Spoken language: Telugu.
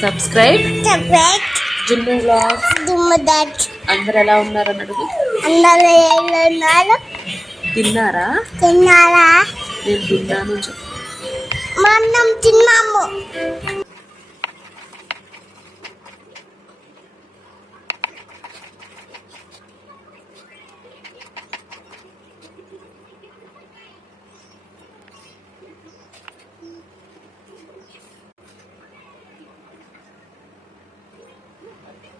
Subscribe vlogs to my dad. అందరు ఎలా ఉన్నారు అని అడుగు. అందరూ ఎలా ఉన్నారు? తిన్నారా? తిన్నారా? నేను తిన్నాను మనం తిన్నాము. compartir.